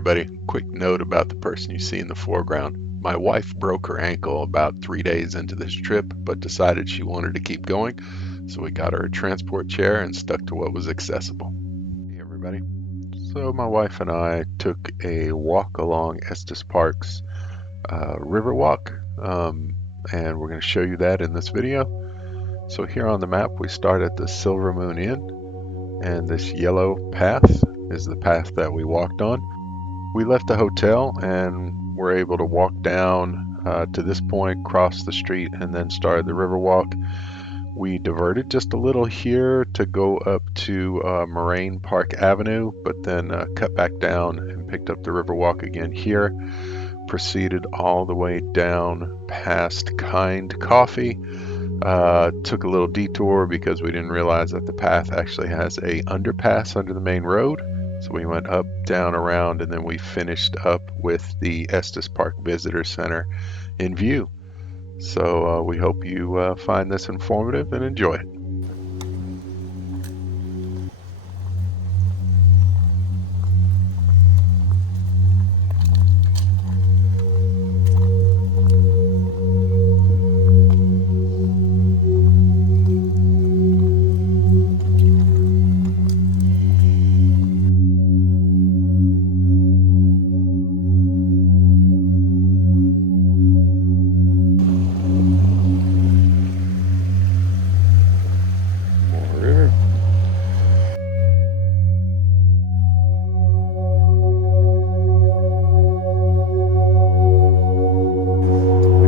everybody. Quick note about the person you see in the foreground. My wife broke her ankle about 3 days into this trip, but decided she wanted to keep going, so we got her a transport chair and stuck to what was accessible. Hey everybody. So my wife and I took a walk along Estes Park's Riverwalk, and we're going to show you that in this video. So here on the map we start at the Silver Moon Inn, and this yellow path is the path that we walked on. We left the hotel and were able to walk down to this point, cross the street, and then started the Riverwalk. We diverted just a little here to go up to Moraine Park Avenue, but then cut back down and picked up the Riverwalk again here. Proceeded all the way down past Kind Coffee. Took a little detour because we didn't realize that the path actually has a underpass under the main road. So we went up, down, around, and then we finished up with the Estes Park Visitor Center in view. So we hope you find this informative and enjoy it.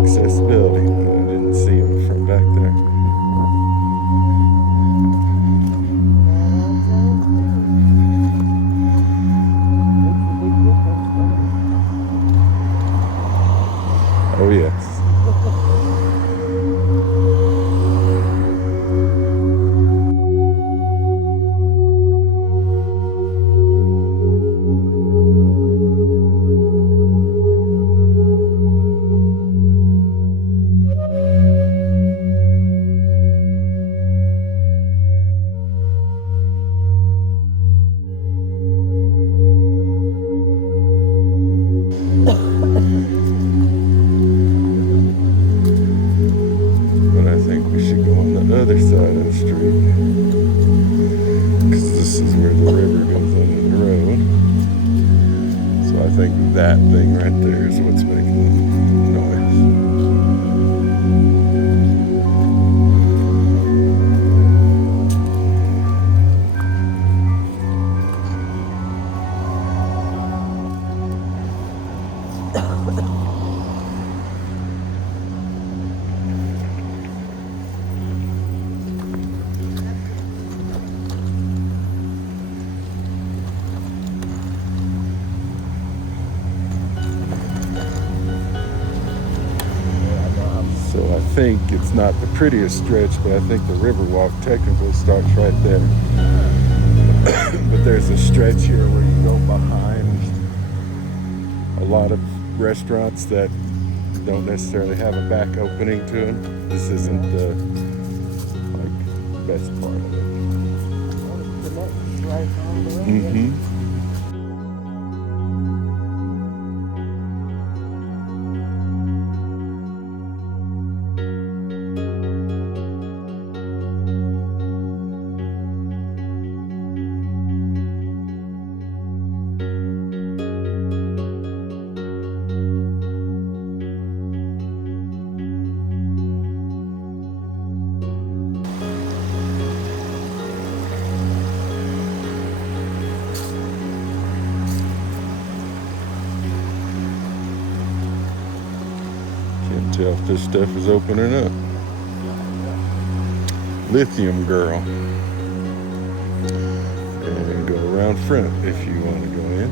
Accessibility. I didn't see him from back there. Oh yes. Other side of the street, because this is where the river goes under the road. So I think that thing right there is what's making noise. So I think it's not the prettiest stretch, but I think the Riverwalk technically starts right there. But there's a stretch here where you go behind a lot of restaurants that don't necessarily have a back opening to them. This isn't the best part of it. Mm-hmm. Can't tell if this stuff is open or not. Lithium Girl. And go around front if you want to go in.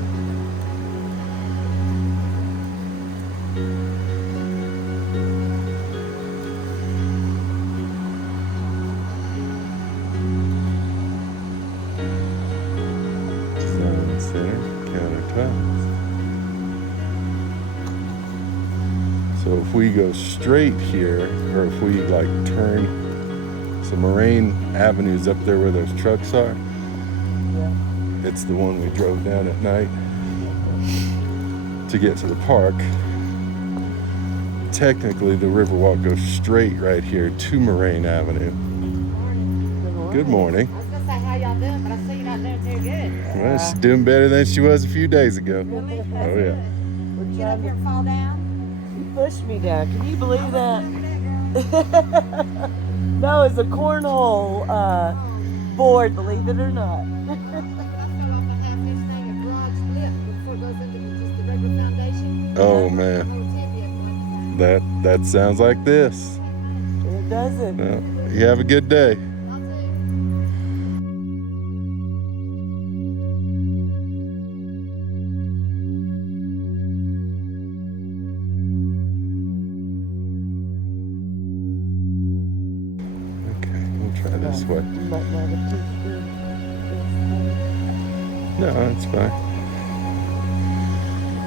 Design Center, countertops. So if we go straight here, or if we like turn, so Moraine Avenue's up there where those trucks are. Yeah. It's the one we drove down at night. to get to the park. Technically, the Riverwalk goes straight right here to Moraine Avenue. Good morning. I was gonna say how y'all doing, but I see you're not doing too good. Well, she's doing better than she was a few days ago. Really? Oh yeah. Get up here and fall down. You pushed me down. Can you believe that? No, it's a cornhole board, believe it or not. I fell off a half-inch thing, a garage flip before it goes into just the regular foundation. Oh man, that sounds like this. It doesn't. Well, you have a good day. Okay, we'll try this way. No, it's fine.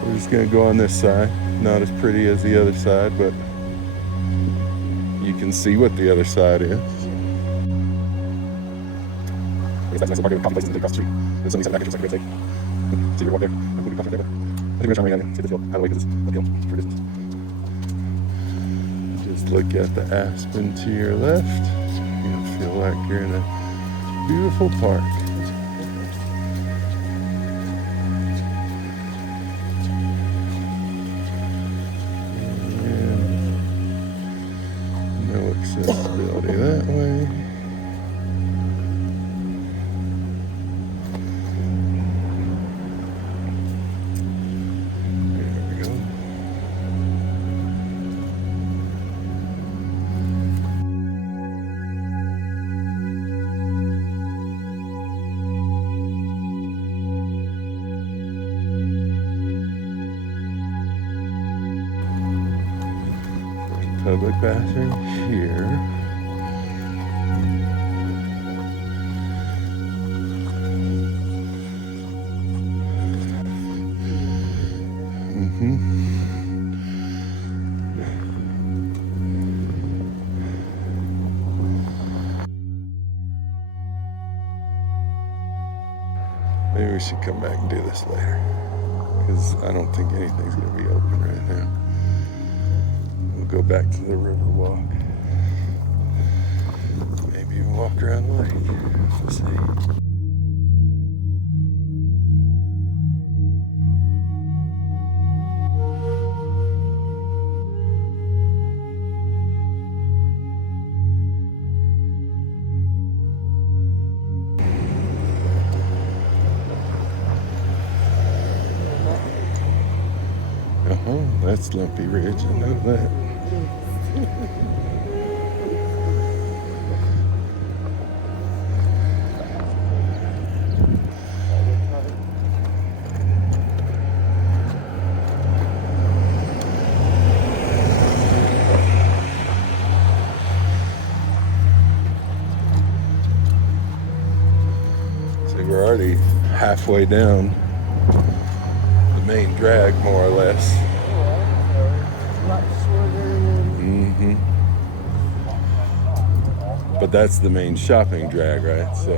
We're just gonna go on this side. Not as pretty as the other side, but you can see what the other side is. That's nice parking coffee places across the street. There's something back just like a great steak. See your walk there. I'm moving coffee there, but I think we're trying to see this field out of the way because it's uphill for distance. Just look at the Aspen to your left. You'll feel like you're in a beautiful park. No accessibility that way. There we go. Public bathroom here. Maybe we should come back and do this later, because I don't think anything's going to be open right now. We'll go back to the Riverwalk. Maybe even walk around the lake. We'll see. That's Lumpy Ridge, I know that. So we're already halfway down the main drag, more or less. But that's the main shopping drag, right? So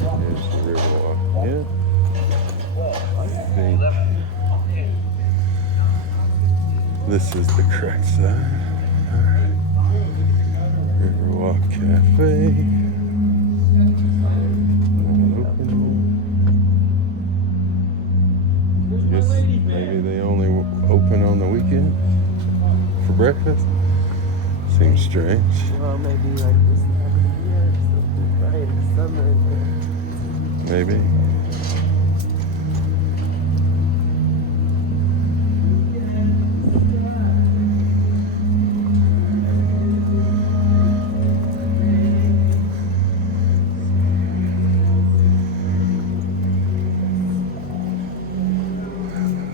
here's the Riverwalk. Yeah. I think this is the correct side. Alright. Riverwalk Cafe. Not open. Guess maybe they only open on the weekend for breakfast. Seems strange. Well, maybe like this time of the year, right in the summer. Maybe.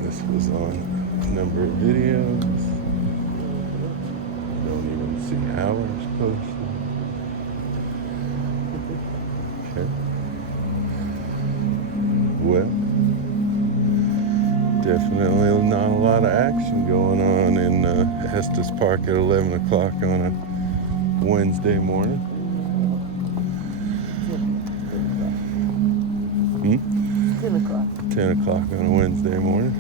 This was on a number of videos. Don't even see hours posted. Okay. Well, definitely not a lot of action going on in Estes Park at 11 o'clock on a Wednesday morning. 10 o'clock. 10 o'clock on a Wednesday morning.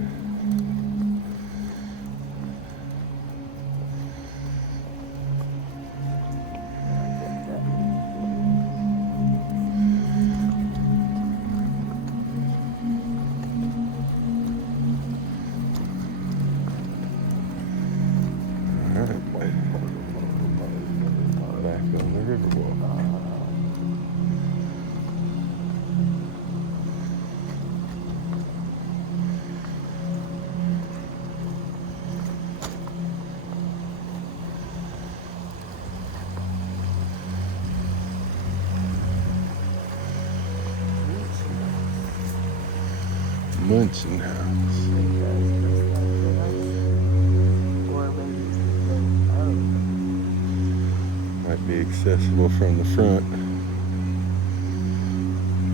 Munching House. Or maybe it's the oh. Might be accessible from the front.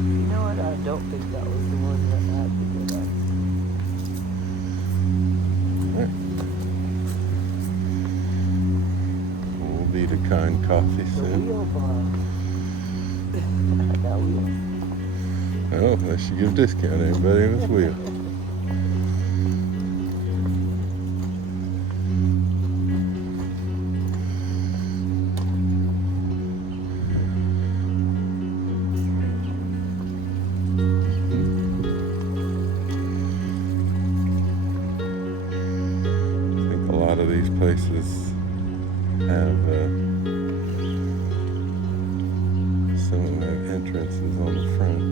You know what? I don't think that was the one that had the good ice. We'll need a kind coffee The soon. wheel bar. That wheel. Oh, they should give discount anybody with wheel. I think a lot of these places have some of the entrances on the front.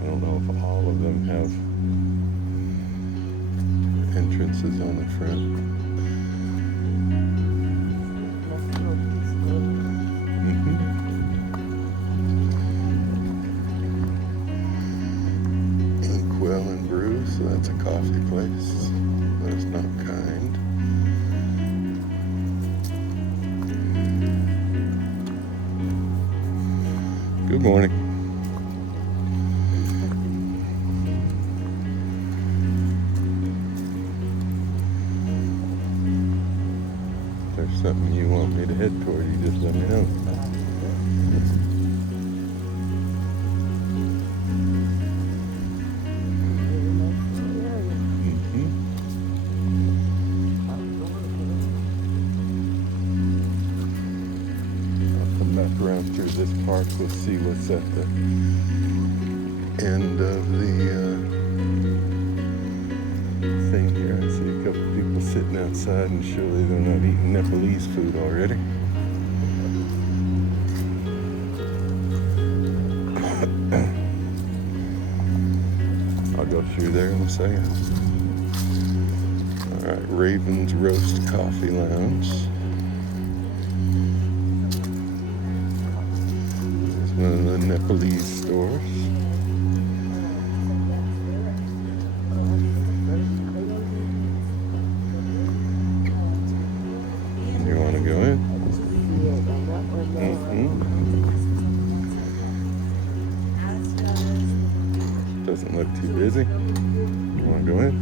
I don't know if all of them have entrances on the front. Inkwell Brew, so that's a coffee place, but it's not kind. Good morning. If there's something you want me to head toward, you just let me know. I'll come back around through this park. We'll see what's at the end of the thing here. I see a couple people sitting outside, and surely they're not eating Nepalese food already. I'll go through there in a second. All right, Raven's Roast Coffee Lounge. There's one of the Nepalese stores. You want to go in? Doesn't look too busy. You want to go in?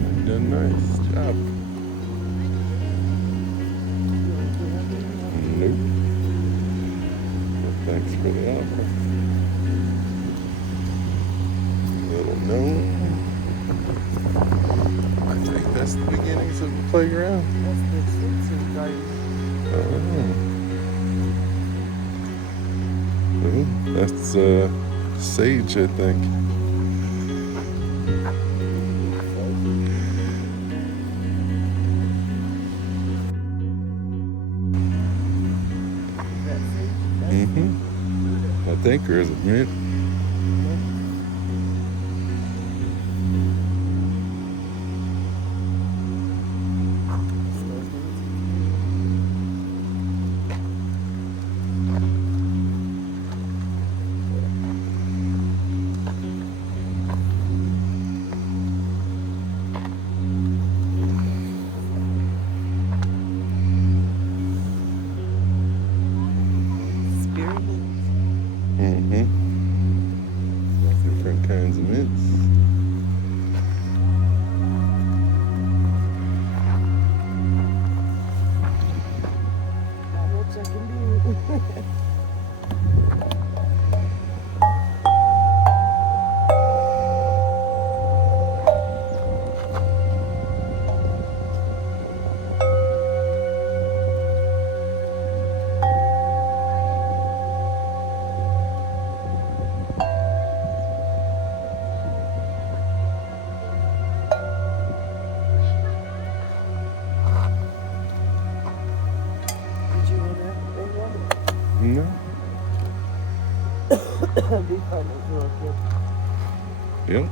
You've done a nice job. Nope. Well, thanks for the offer. Little gnome. I think that's the beginnings of the playground. That's the Simpsons garden. Oh. Well, that's sage, I think. I think there is a mint. Different kinds of mints. Not much I can do. No. It'd be fun as a little kid. Yep.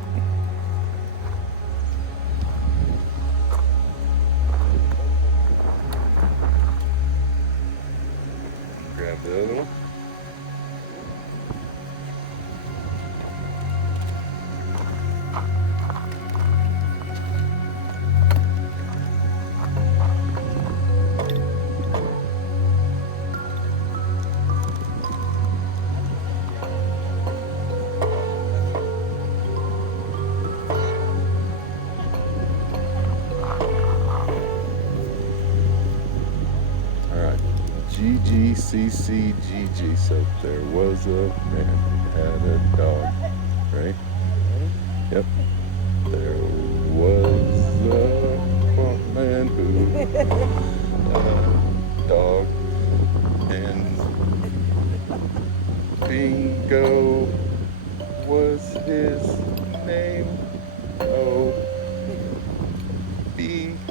Grab the other one. GGCCGG. So there was a man who had a dog, right? Yep. There was a man who had a dog, and Bingo was his name. Oh, Bingo.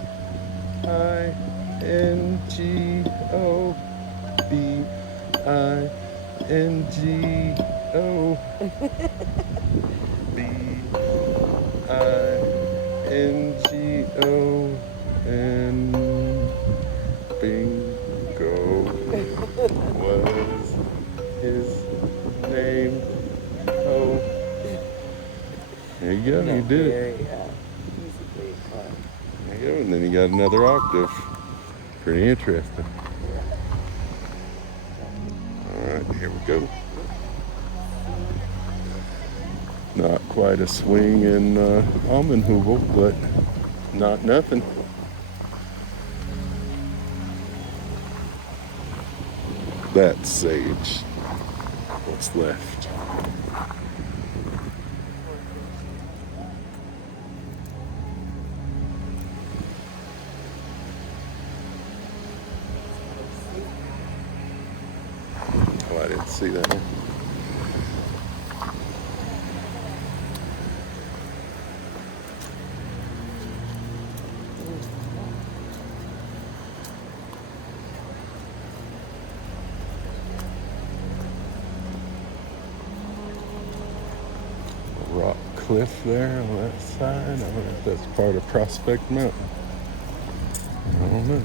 Bingo. Bingo. And Bingo was his name. Oh, there you go. You did it. Musically inclined. There you go. And then you got another octave. Pretty interesting. All right, here we go. Not quite a swing in Almenhubel, but not nothing. That's sage. What's left? Oh, I didn't see that one. Rock cliff there on that side. I wonder if that's part of Prospect Mountain. I don't know.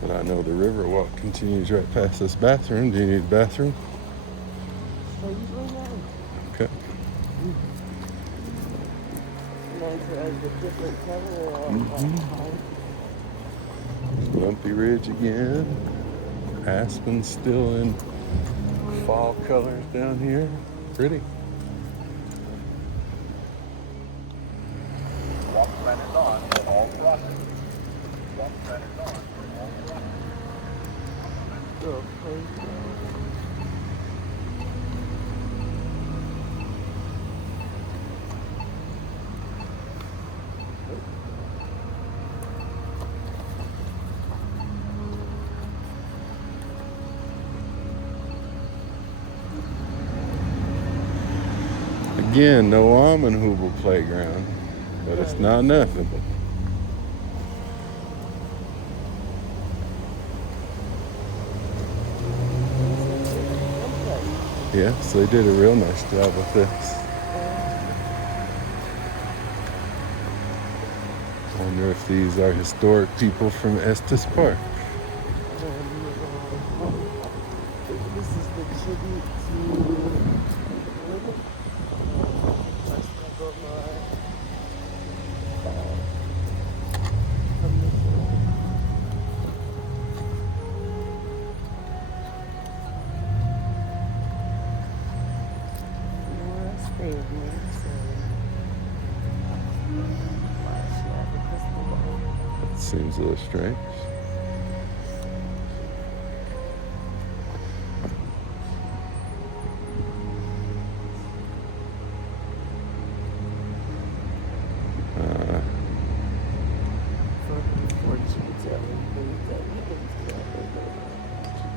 But I know the Riverwalk continues right past this bathroom. Do you need a bathroom? Okay. Lumpy Ridge again. Aspen still in fall colors down here. Pretty. Walk centers on for all crossings. Walk centers on for all crossings. Again, no Almenhubel playground, but it's not nothing. Yes, they did a real nice job with this. I wonder if these are historic people from Estes Park. This is the tribute to Seems a little strange.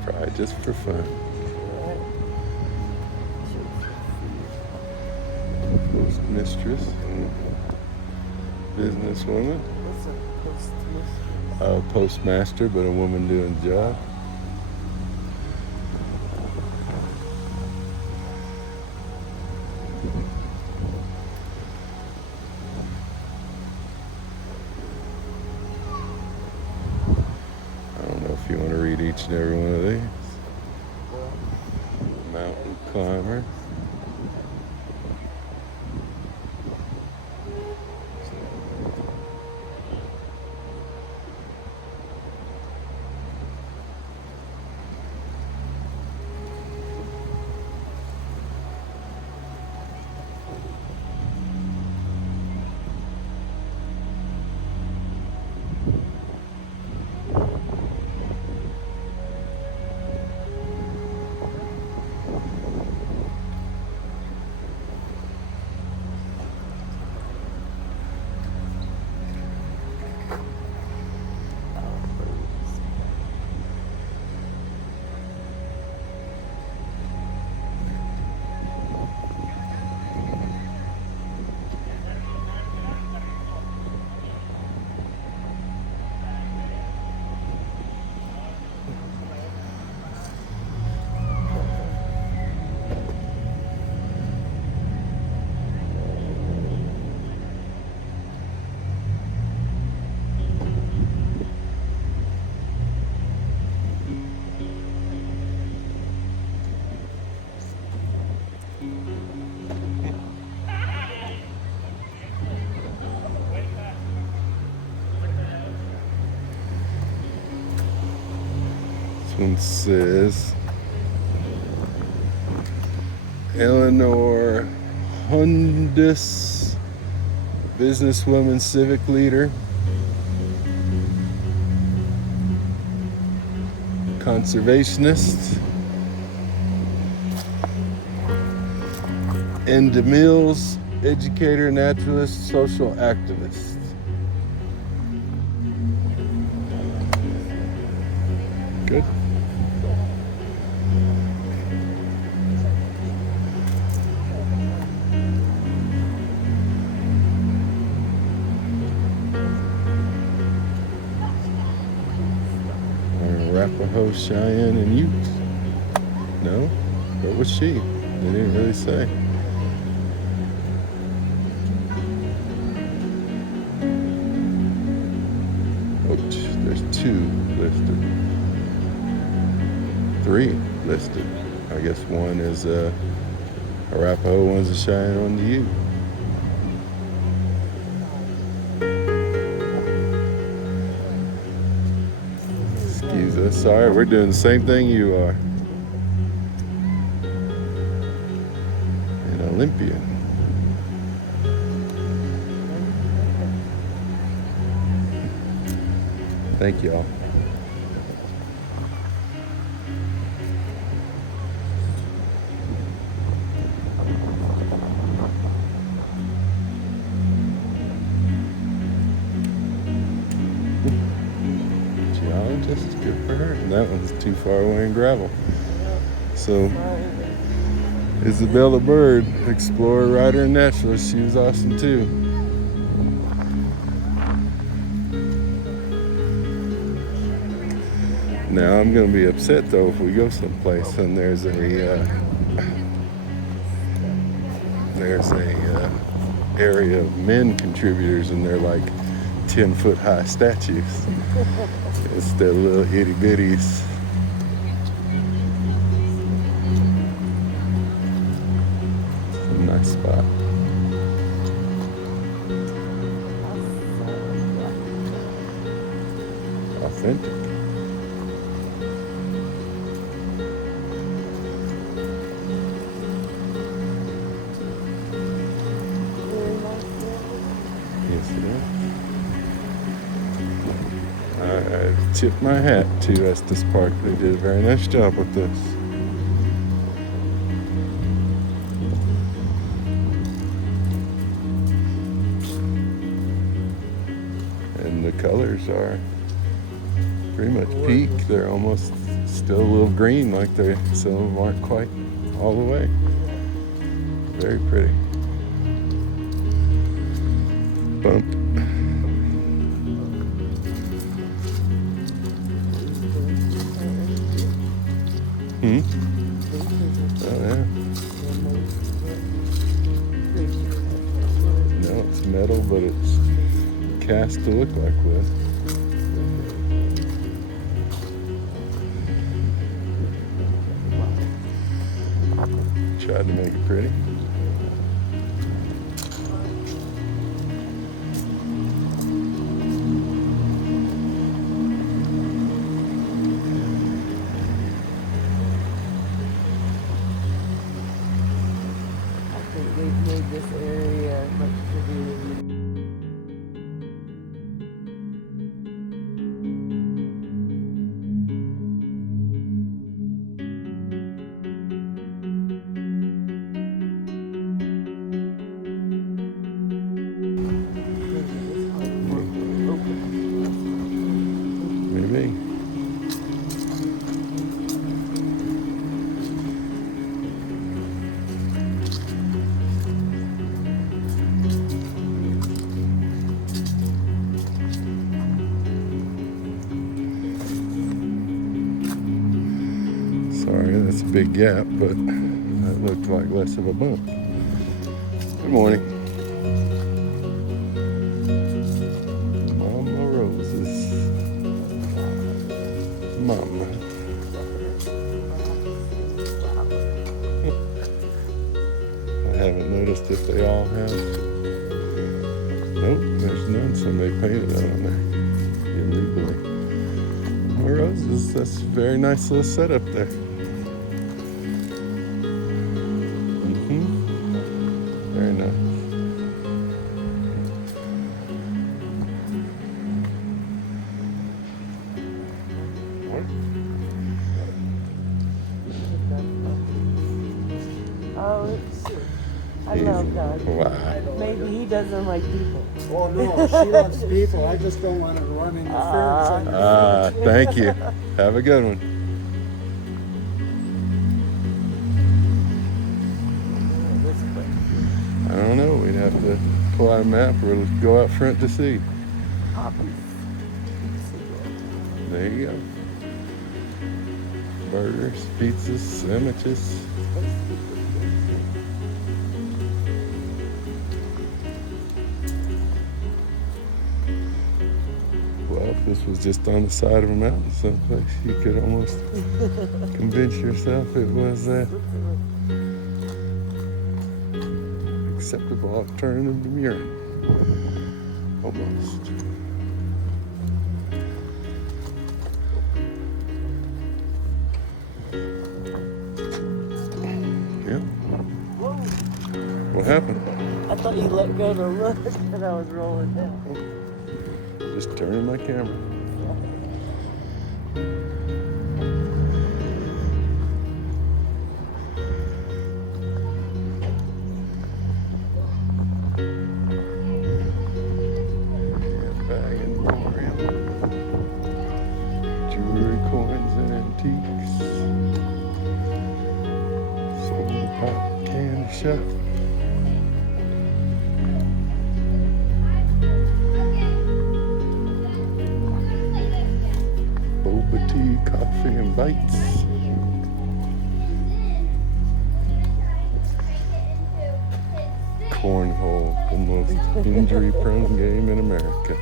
Probably just for fun. Postmistress and businesswoman. A postmaster, but a woman doing the job. each and every one of these. Mountain climber. This one says Eleanor Hundis, businesswoman, civic leader, conservationist, and DeMille's educator, naturalist, social activist. Good. Arapaho, Cheyenne, and Ute. No? What was she? They didn't really say. Ouch, there's 2 listed. 3 listed. I guess one is Arapaho, one's a Cheyenne, one's a Ute. Excuse us, sorry, we're doing the same thing you are. An Olympian. Thank y'all. Geologist, good for her. And that one's too far away in gravel. So, Isabella Bird, explorer, writer, and naturalist. She was awesome too. Now I'm gonna be upset though if we go someplace and there's a area of men contributors and they're like 10-foot high statues instead of little itty bitties. Nice spot. Authentic. Yes, it is. I tip my hat to Estes Park. They did a very nice job with this. And the colors are pretty much peak. They're almost still a little green, like they some of them aren't quite all the way. Very pretty. Bump. Oh yeah. No, it's metal, but it's cast to look like wood. Tried to make it pretty. I think they've made this area much prettier. Maybe. Sorry, that's a big gap, but that looked like less of a bump. Good morning. Mama Roses. Mama. I haven't noticed if they all have. Nope, there's none. Somebody painted that on there illegally. Mama Roses, that's a very nice little setup there. Very nice. Oh, I love God. Wow. Maybe he doesn't like people. Oh no, she loves people. I just don't want to run interference. Thank you. Have a good one. I don't know. We'd have to pull out a map or go out front to see. Poppies. There you go. Burgers, pizzas, sandwiches. Well, if this was just on the side of a mountain someplace, you could almost convince yourself it was acceptable alternative to urine. Almost. Yeah. What happened? I thought you let go to look and I was rolling down. Just turning my camera. Bag and memorial. Jewelry, coins, and antiques. Soda pop, candy shop. Boba tea, coffee, and bites. Cornhole, the most injury-prone game in America.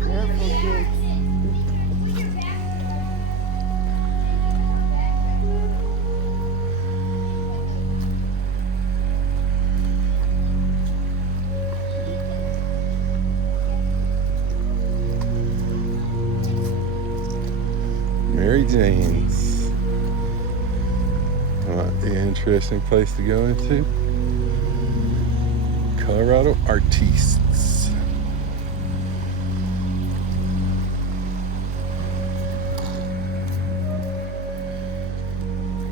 Careful, kids. Mary Jane's. Might be an interesting place to go into. Colorado Artistes.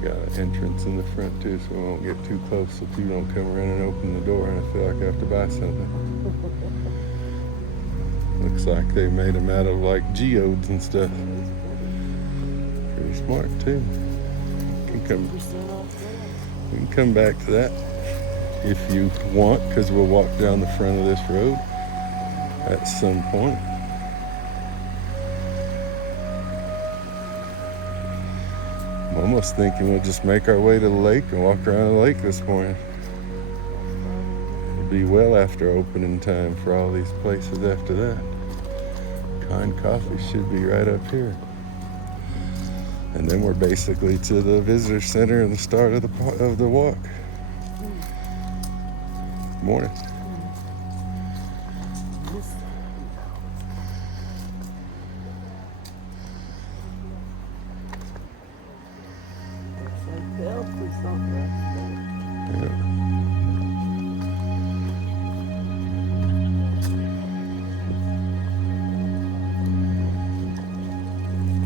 Got an entrance in the front too, so we won't get too close so people don't come around and open the door and I feel like I have to buy something. Looks like they made them out of like geodes and stuff. Pretty smart too. We can come back to that if you want, because we'll walk down the front of this road at some point. I'm almost thinking we'll just make our way to the lake and walk around the lake this morning. It'll be well after opening time for all these places after that. Kind Coffee should be right up here. And then we're basically to the visitor center and the start of the walk. Morning. It's like Belfry something. Yeah.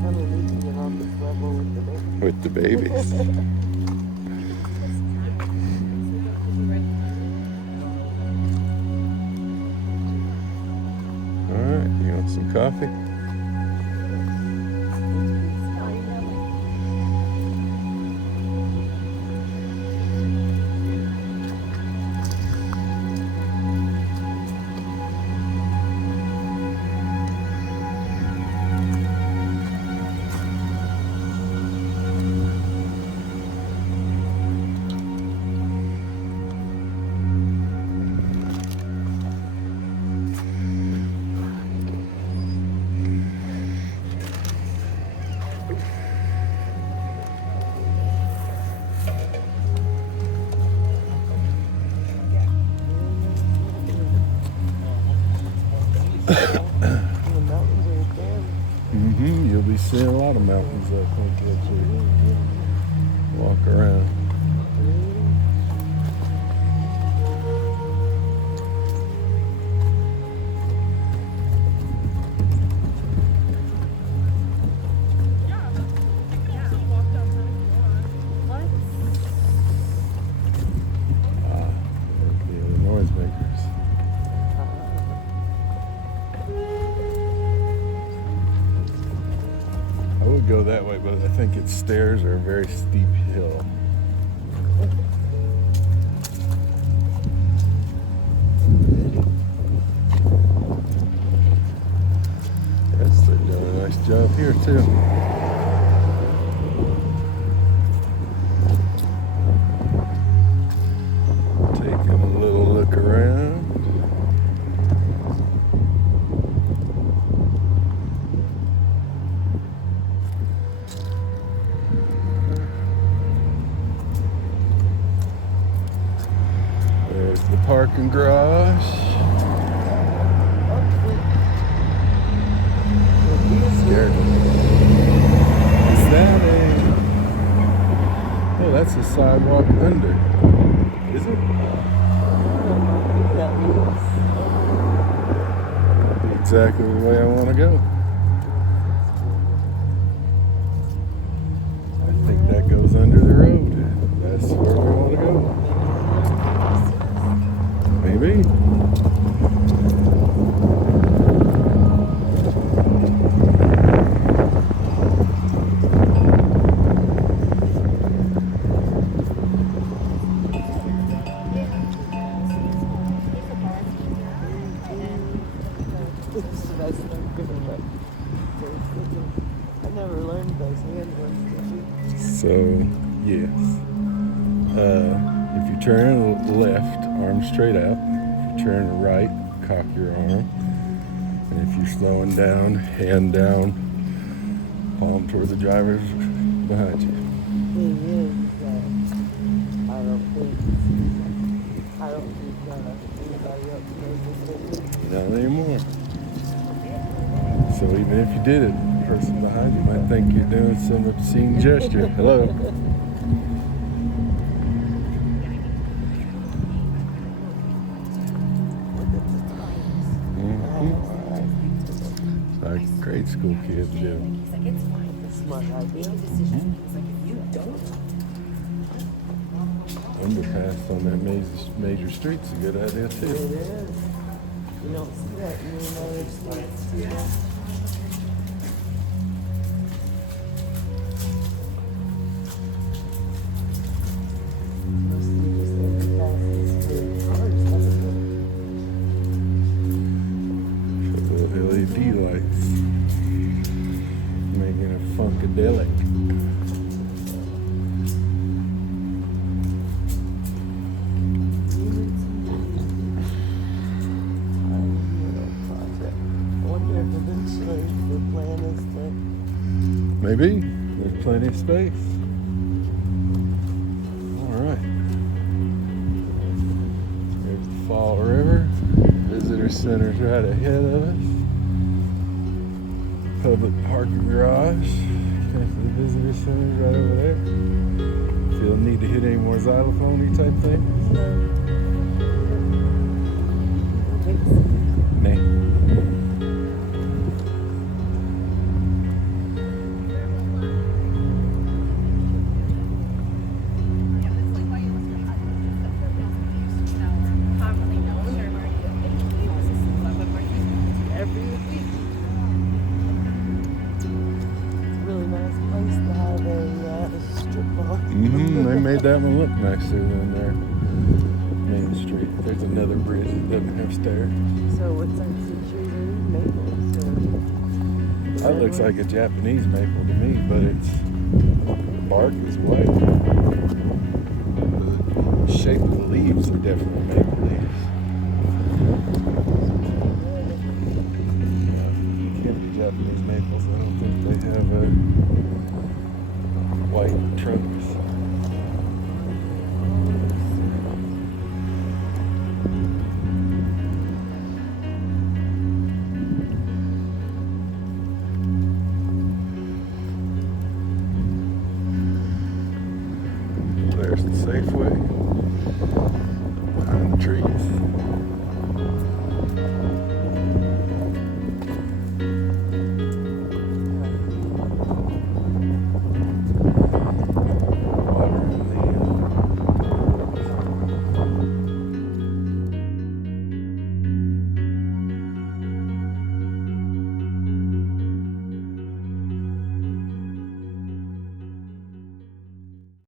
Kind of need to get on this level with the baby. With the babies. All right, you want some coffee? The mountains are there. You'll be seeing a lot of mountains, I think, as we walk around. The noisemakers. I would go that way, but I think its stairs are a very steep hill. Yes, they're doing a nice job here too. Taking a little look around. There's the parking garage. Scared me. Is that oh, that's a sidewalk under. Is it? Exactly the way I want to go. I think that goes under the road. That's where we want to go. Maybe. I never learned those hand ones. So, yes. If you turn left, arm straight out. If you turn right, cock your arm. And if you're slowing down, hand down, palm toward the driver's behind you. Thing is that I don't think anybody else knows this. Not anymore. So even if you did it, the person behind you might think you're doing some obscene gesture. Hello. Like grade school kids do. Smart idea. Underpass on that major street's a good idea It too. is. You don't see that in the United States. Mostly just underpasses for cars, haven't The LED lights making it funkadelic. I wonder if eventually the plan is to Maybe. There's plenty of space. Alright. There's the Fall River. Visitor Center's right ahead of us. Public parking garage. The visitor center's right over there. Feel the need to hit any more xylophone type things? No. Thanks. Nah. Every week. It's a really nice place to have a strip mall. They made that one look nicer than their main street. There's another bridge that doesn't have stairs. So what's our features in Maples? That looks like a Japanese maple to me, but its bark is white. The shape of the leaves are definitely maple leaves. Can't be Japanese maples. I don't think they have white trunks.